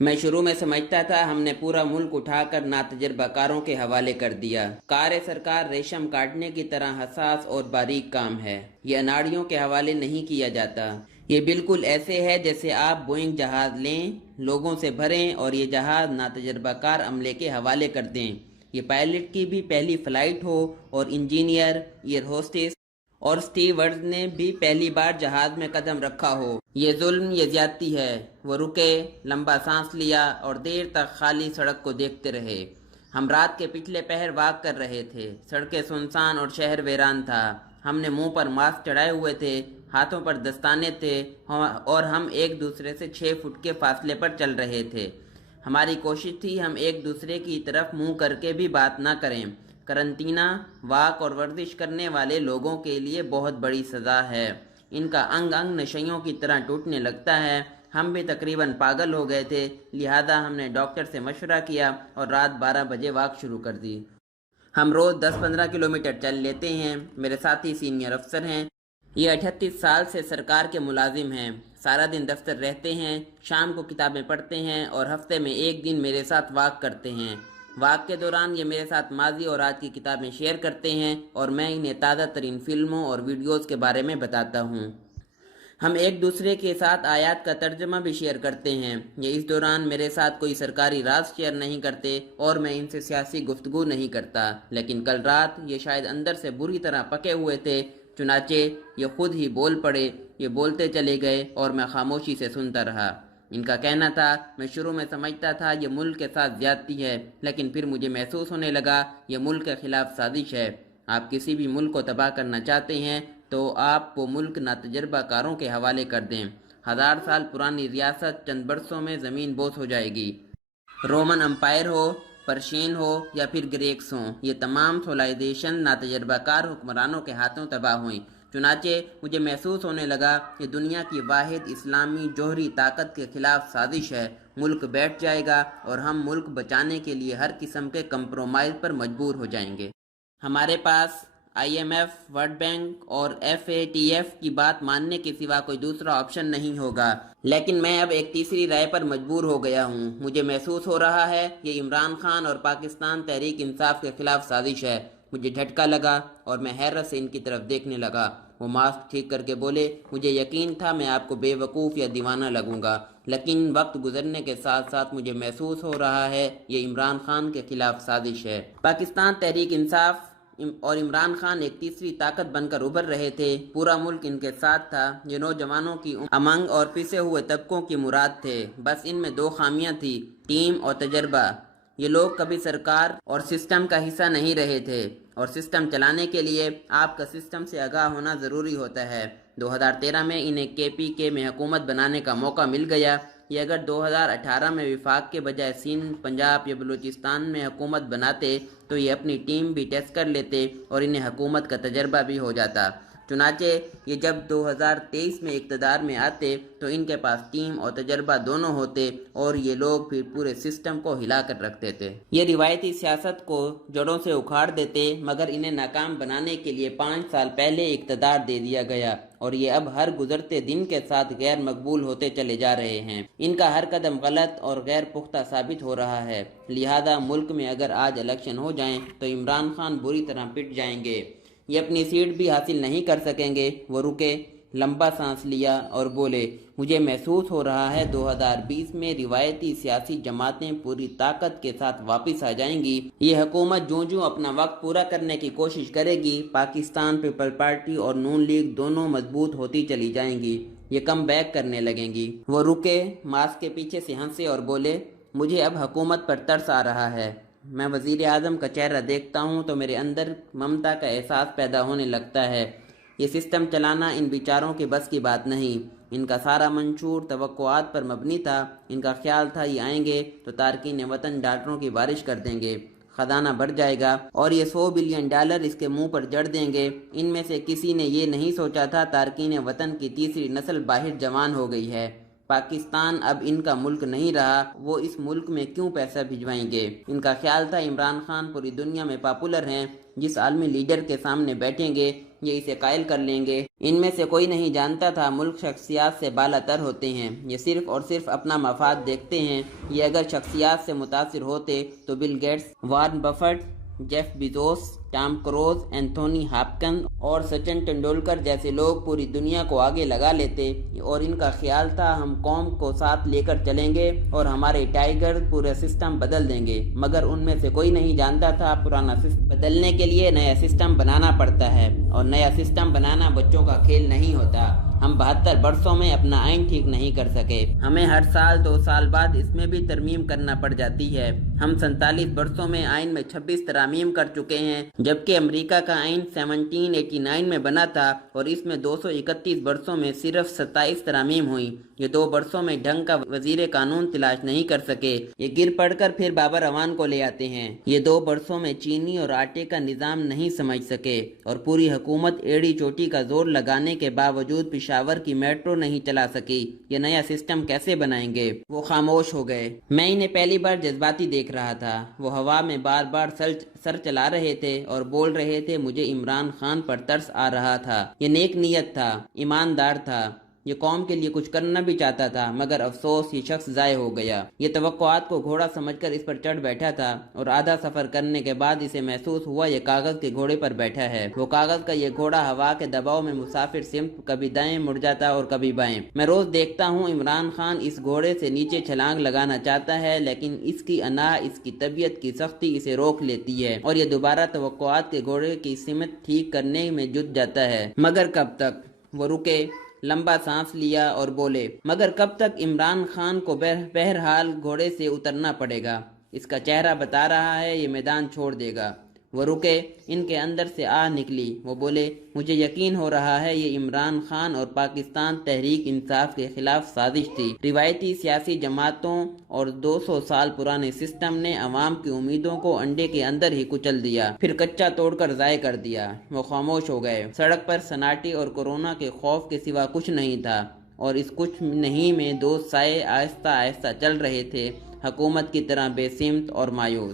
میں شروع میں سمجھتا تھا ہم نے پورا ملک اٹھا کر ناتجربہ کاروں کے حوالے کر دیا۔ کار سرکار ریشم کاٹنے کی طرح حساس اور باریک کام ہے، یہ اناڑیوں کے حوالے نہیں کیا جاتا۔ یہ بالکل ایسے ہے جیسے آپ بوئنگ جہاز لیں، لوگوں سے بھریں اور یہ جہاز ناتجربہ کار عملے کے حوالے کر دیں۔ یہ پائلٹ کی بھی پہلی فلائٹ ہو اور انجینئر، ایئر ہوسٹس اور سٹیورڈز نے بھی پہلی بار جہاز میں قدم رکھا ہو۔ یہ ظلم، یہ زیادتی ہے۔ وہ رکے، لمبا سانس لیا اور دیر تک خالی سڑک کو دیکھتے رہے۔ ہم رات کے پچھلے پہر واک کر رہے تھے، سڑکیں سنسان اور شہر ویران تھا۔ ہم نے منہ پر ماسک چڑھائے ہوئے تھے، ہاتھوں پر دستانے تھے اور ہم ایک دوسرے سے 6 فٹ کے فاصلے پر چل رہے تھے۔ ہماری کوشش تھی ہم ایک دوسرے کی طرف منہ کر کے بھی بات نہ کریں۔ قرنطینہ واک اور ورزش کرنے والے لوگوں کے لیے بہت بڑی سزا ہے۔ ان کا انگ انگ نشیوں کی طرح ٹوٹنے لگتا ہے۔ ہم بھی تقریباً پاگل ہو گئے تھے، لہذا ہم نے ڈاکٹر سے مشورہ کیا اور رات 12 بجے واک شروع کر دی۔ ہم روز 10-15 کلومیٹر چل لیتے ہیں۔ میرے ساتھی سینئر افسر ہیں، یہ 38 سال سے سرکار کے ملازم ہیں، سارا دن دفتر رہتے ہیں، شام کو کتابیں پڑھتے ہیں اور ہفتے میں ایک دن میرے ساتھ واک کرتے ہیں۔ واک کے دوران یہ میرے ساتھ ماضی اور آج کی کتابیں شیئر کرتے ہیں اور میں انہیں تازہ ترین فلموں اور ویڈیوز کے بارے میں بتاتا ہوں۔ ہم ایک دوسرے کے ساتھ آیات کا ترجمہ بھی شیئر کرتے ہیں۔ یہ اس دوران میرے ساتھ کوئی سرکاری راز شیئر نہیں کرتے اور میں ان سے سیاسی گفتگو نہیں کرتا، لیکن کل رات یہ شاید اندر سے بری طرح پکے ہوئے تھے، چنانچہ یہ خود ہی بول پڑے۔ یہ بولتے چلے گئے اور میں خاموشی سے سنتا رہا۔ ان کا کہنا تھا، میں شروع میں سمجھتا تھا یہ ملک کے ساتھ زیادتی ہے، لیکن پھر مجھے محسوس ہونے لگا یہ ملک کے خلاف سازش ہے۔ آپ کسی بھی ملک کو تباہ کرنا چاہتے ہیں تو آپ وہ ملک ناتجربہ کاروں کے حوالے کر دیں۔ 1000 سال پرانی ریاست چند برسوں میں زمین بوس ہو جائے گی۔ رومن امپائر ہو، پرشین ہو یا پھر گریکس ہوں، یہ تمام سولائزیشن ناتجربہ کار حکمرانوں کے ہاتھوں تباہ ہوئیں۔ چنانچہ مجھے محسوس ہونے لگا کہ دنیا کی واحد اسلامی جوہری طاقت کے خلاف سازش ہے۔ ملک بیٹھ جائے گا اور ہم ملک بچانے کے لیے ہر قسم کے کمپرومائز پر مجبور ہو جائیں گے۔ ہمارے پاس IMF، ورلڈ بینک اور FATF کی بات ماننے کے سوا کوئی دوسرا آپشن نہیں ہوگا۔ لیکن میں اب ایک تیسری رائے پر مجبور ہو گیا ہوں۔ مجھے محسوس ہو رہا ہے یہ عمران خان اور پاکستان تحریک انصاف کے خلاف سازش ہے۔ مجھے جھٹکا لگا اور میں حیرت سے ان کی طرف دیکھنے لگا۔ وہ ماسک ٹھیک کر کے بولے، مجھے یقین تھا میں آپ کو بے وقوف یا دیوانہ لگوں گا، لیکن وقت گزرنے کے ساتھ ساتھ مجھے محسوس ہو رہا ہے یہ عمران خان کے خلاف سازش ہے۔ پاکستان تحریک انصاف اور عمران خان ایک تیسری طاقت بن کر ابھر رہے تھے۔ پورا ملک ان کے ساتھ تھا۔ یہ نوجوانوں کی امنگ اور پسے ہوئے طبقوں کی مراد تھے۔ بس ان میں 2 خامیاں تھیں، ٹیم اور تجربہ۔ یہ لوگ کبھی سرکار اور سسٹم کا حصہ نہیں رہے تھے، اور سسٹم چلانے کے لیے آپ کا سسٹم سے آگاہ ہونا ضروری ہوتا ہے۔ 2013 میں انہیں KPK میں حکومت بنانے کا موقع مل گیا۔ یہ اگر 2018 میں وفاق کے بجائے سندھ، پنجاب یا بلوچستان میں حکومت بناتے تو یہ اپنی ٹیم بھی ٹیسٹ کر لیتے اور انہیں حکومت کا تجربہ بھی ہو جاتا۔ چنانچہ یہ جب 2023 میں اقتدار میں آتے تو ان کے پاس ٹیم اور تجربہ دونوں ہوتے اور یہ لوگ پھر پورے سسٹم کو ہلا کر رکھتے تھے۔ یہ روایتی سیاست کو جڑوں سے اکھاڑ دیتے، مگر انہیں ناکام بنانے کے لیے 5 سال پہلے اقتدار دے دیا گیا اور یہ اب ہر گزرتے دن کے ساتھ غیر مقبول ہوتے چلے جا رہے ہیں۔ ان کا ہر قدم غلط اور غیر پختہ ثابت ہو رہا ہے۔ لہذا ملک میں اگر آج الیکشن ہو جائیں تو عمران خان بری طرح پٹ جائیں گے، یہ اپنی سیٹ بھی حاصل نہیں کر سکیں گے۔ وہ رکے، لمبا سانس لیا اور بولے، مجھے محسوس ہو رہا ہے 2020 میں روایتی سیاسی جماعتیں پوری طاقت کے ساتھ واپس آ جائیں گی۔ یہ حکومت جوں اپنا وقت پورا کرنے کی کوشش کرے گی، پاکستان پیپل پارٹی اور نون لیگ دونوں مضبوط ہوتی چلی جائیں گی، یہ کم بیک کرنے لگیں گی۔ وہ رکے، ماسک کے پیچھے سے ہنسے اور بولے، مجھے اب حکومت پر ترس آ رہا ہے۔ میں وزیر اعظم کا چہرہ دیکھتا ہوں تو میرے اندر ممتا کا احساس پیدا ہونے لگتا ہے۔ یہ سسٹم چلانا ان بیچاروں کے بس کی بات نہیں۔ ان کا سارا منشور توقعات پر مبنی تھا۔ ان کا خیال تھا یہ آئیں گے تو تارکین وطن ڈالروں کی بارش کر دیں گے، خزانہ بڑھ جائے گا اور یہ $100 بلین اس کے منہ پر جڑ دیں گے۔ ان میں سے کسی نے یہ نہیں سوچا تھا تارکین وطن کی تیسری نسل باہر جوان ہو گئی ہے۔ پاکستان اب ان کا ملک نہیں رہا، وہ اس ملک میں کیوں پیسہ بھجوائیں گے؟ ان کا خیال تھا عمران خان پوری دنیا میں پاپولر ہیں، جس عالمی لیڈر کے سامنے بیٹھیں گے یہ اسے قائل کر لیں گے۔ ان میں سے کوئی نہیں جانتا تھا ملک شخصیات سے بالا تر ہوتے ہیں، یہ صرف اور صرف اپنا مفاد دیکھتے ہیں۔ یہ اگر شخصیات سے متاثر ہوتے تو Bill Gates, Warren Buffett, Jeff Bezos, Tom Cruise, Anthony Hopkin اور سچن ٹنڈولکر جیسے لوگ پوری دنیا کو آگے لگا لیتے، اور ان کا خیال تھا ہم قوم کو ساتھ لے کر چلیں گے اور ہمارے ٹائیگر پورا سسٹم بدل دیں گے۔ مگر ان میں سے کوئی نہیں جانتا تھا پرانا سسٹم بدلنے کے لیے نیا سسٹم بنانا پڑتا ہے، اور نیا سسٹم بنانا بچوں کا کھیل نہیں ہوتا۔ ہم 72 برسوں میں اپنا آئین ٹھیک نہیں کر سکے، ہمیں ہر سال 2 سال بعد اس میں بھی ترمیم کرنا پڑ جاتی ہے۔ ہم 47 برسوں میں آئین میں 26 ترامیم کر چکے ہیں، جبکہ امریکہ کا آئین 1789 میں بنا تھا اور اس میں 231 برسوں میں صرف 27 ترامیم ہوئیں۔ یہ 2 برسوں میں ڈھنگ کا وزیر قانون تلاش نہیں کر سکے، یہ گر پڑ کر پھر بابر اعوان کو لے آتے ہیں۔ یہ 2 برسوں میں چینی اور آٹے کا نظام نہیں سمجھ سکے، اور پوری حکومت ایڑی چوٹی کا زور لگانے کے باوجود پشاور کی میٹرو نہیں چلا سکی۔ یہ نیا سسٹم کیسے بنائیں گے؟ وہ خاموش ہو گئے۔ میں انہیں پہلی بار جذباتی دیکھ رہا تھا، وہ ہوا میں بار بار سر چلا رہے تھے اور بول رہے تھے۔ مجھے عمران خان پر ترس آ رہا تھا، یہ نیک نیت تھا، ایماندار تھا، یہ قوم کے لیے کچھ کرنا بھی چاہتا تھا، مگر افسوس یہ شخص ضائع ہو گیا۔ یہ توقعات کو گھوڑا سمجھ کر اس پر چڑھ بیٹھا تھا، اور آدھا سفر کرنے کے بعد اسے محسوس ہوا یہ کاغذ کے گھوڑے پر بیٹھا ہے۔ وہ کاغذ کا یہ گھوڑا ہوا کے دباؤ میں مسافر سمت کبھی دائیں مڑ جاتا اور کبھی بائیں۔ میں روز دیکھتا ہوں عمران خان اس گھوڑے سے نیچے چھلانگ لگانا چاہتا ہے، لیکن اس کی انا، اس کی طبیعت کی سختی اسے روک لیتی ہے، اور یہ دوبارہ توقعات کے گھوڑے کی سمت ٹھیک کرنے میں جٹ جاتا ہے۔ مگر کب تک؟ وہ رکے، لمبا سانس لیا اور بولے، مگر کب تک؟ عمران خان کو بہرحال گھوڑے سے اترنا پڑے گا، اس کا چہرہ بتا رہا ہے یہ میدان چھوڑ دے گا۔ وہ رکے، ان کے اندر سے آہ نکلی۔ وہ بولے، مجھے یقین ہو رہا ہے یہ عمران خان اور پاکستان تحریک انصاف کے خلاف سازش تھی۔ روایتی سیاسی جماعتوں اور 200 سال پرانے سسٹم نے عوام کی امیدوں کو انڈے کے اندر ہی کچل دیا، پھر کچا توڑ کر ضائع کر دیا۔ وہ خاموش ہو گئے۔ سڑک پر سناٹے اور کورونا کے خوف کے سوا کچھ نہیں تھا، اور اس کچھ نہیں میں 2 سائے آہستہ آہستہ چل رہے تھے، حکومت کی طرح بے سمت اور مایوس۔